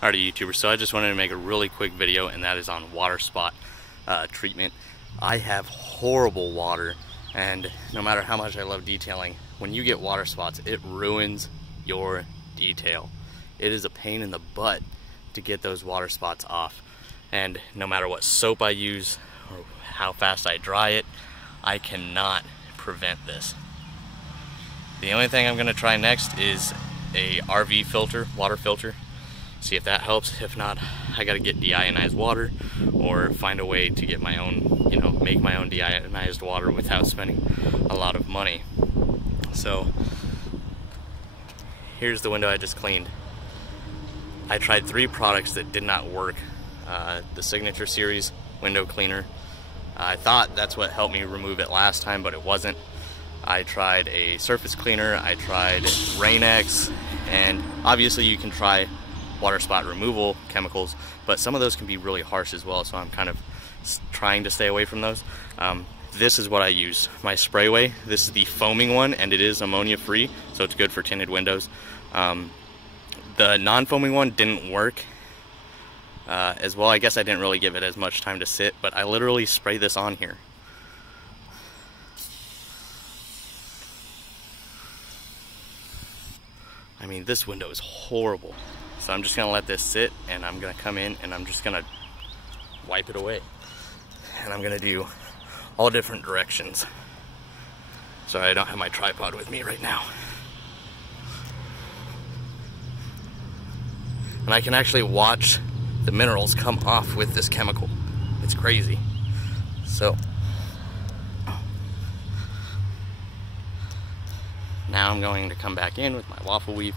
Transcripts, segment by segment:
Alrighty, YouTubers, so I just wanted to make a really quick video, and that is on water spot treatment. I have horrible water, and no matter how much I love detailing, when you get water spots, it ruins your detail. It is a pain in the butt to get those water spots off, and no matter what soap I use or how fast I dry it, I cannot prevent this. The only thing I'm going to try next is a RV filter, water filter. See if that helps. If not, I gotta get deionized water or find a way to get my own, make my own deionized water without spending a lot of money. So here's the window I just cleaned. I tried 3 products that did not work. The Signature Series window cleaner. I thought that's what helped me remove it last time, but it wasn't. I tried a surface cleaner, I tried Rain-X, and obviously you can try water spot removal chemicals, but some of those can be really harsh as well, so I'm kind of trying to stay away from those. This is what I use, my Sprayway. This is the foaming one, and it is ammonia free, so it's good for tinted windows. The non-foaming one didn't work as well. I guess I didn't really give it as much time to sit, but I literally spray this on here. I mean, this window is horrible. So I'm just gonna let this sit, and I'm gonna come in and I'm just gonna wipe it away. And I'm gonna do all different directions. Sorry, I don't have my tripod with me right now. And I can actually watch the minerals come off with this chemical. It's crazy. So now I'm going to come back in with my waffle weave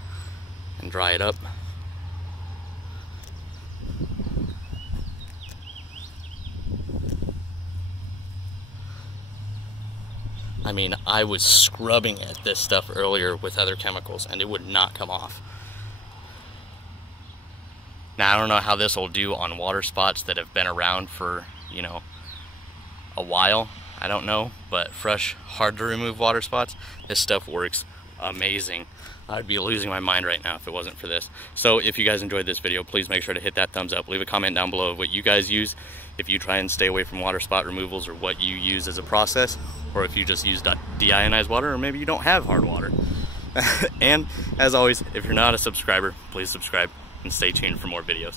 and dry it up. I mean, I was scrubbing at this stuff earlier with other chemicals and it would not come off. Now, I don't know how this will do on water spots that have been around for, a while. I don't know, but fresh, hard to remove water spots, this stuff works amazing. I'd be losing my mind right now if it wasn't for this. So if you guys enjoyed this video, please make sure to hit that thumbs up. Leave a comment down below of what you guys use, if you try and stay away from water spot removals, or what you use as a process, or if you just use deionized water, or maybe you don't have hard water. And as always, if you're not a subscriber, please subscribe and stay tuned for more videos.